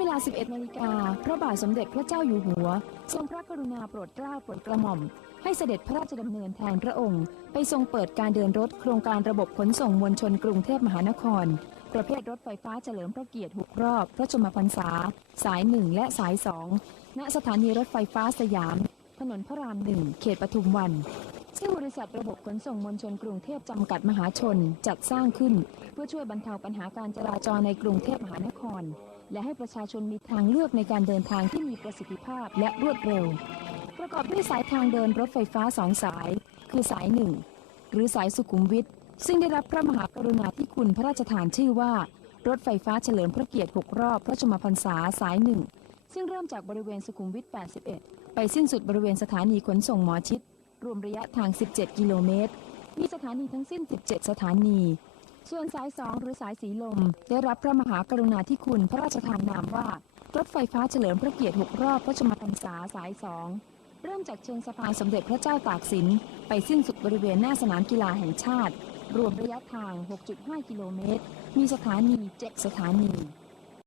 เวลา 11 นาฬิกา พระบาทสมเด็จพระเจ้าอยู่หัว ทรงพระกรุณาโปรดเกล้าโปรดกระหม่อม ให้เสด็จพระราชดำเนินแทนพระองค์ ไปทรงเปิดการเดินรถโครงการระบบขนส่งมวลชนกรุงเทพมหานคร ประเภทรถไฟฟ้าเฉลิมพระเกียรติ6รอบ พระชมพรรษา สาย1และสาย2ณสถานีรถไฟฟ้าสยาม ถนนพระราม1เขตปทุมวันซึ่งบริษัทระบบขนส่งมวลชนกรุงเทพจำกัดมหาชนจัดสร้างขึ้น เพื่อช่วยบรรเทาปัญหาการจราจรในกรุงเทพมหานคร และให้ประชาชนมีทางเลือกในการเดินทางที่มีประสิทธิภาพและรวดเร็ว ประกอบด้วยสายทางเดินรถไฟฟ้าสองสาย คือสายหนึ่งหรือสายสุขุมวิทซึ่งได้รับพระมหากรุณาธิคุณพระราชทานชื่อว่า รถไฟฟ้าเฉลิมพระเกียรติ 6 รอบพระชมพรรษาสายหนึ่งซึ่งเริ่มจากบริเวณสุขุมวิท 81 ไปสิ้นสุดบริเวณสถานีขนส่งหมอชิด รวมระยะทาง 17 กิโลเมตร มีสถานีทั้งสิ้น 17 สถานี ส่วนสายสองหรือสายสีลม ได้รับพระมหากรุณาธิคุณพระราชทานนามว่า รถไฟฟ้าเฉลิมพระเกียรติหกรอบพระชมพรรษาสายสองเริ่มจากเชิงสะพานสมเด็จพระเจ้าตากสิน ไปสิ้นสุดบริเวณหน้าสนามกีฬาแห่งชาติ รวมระยะทาง 6.5 กิโลเมตร มีสถานี 7 สถานี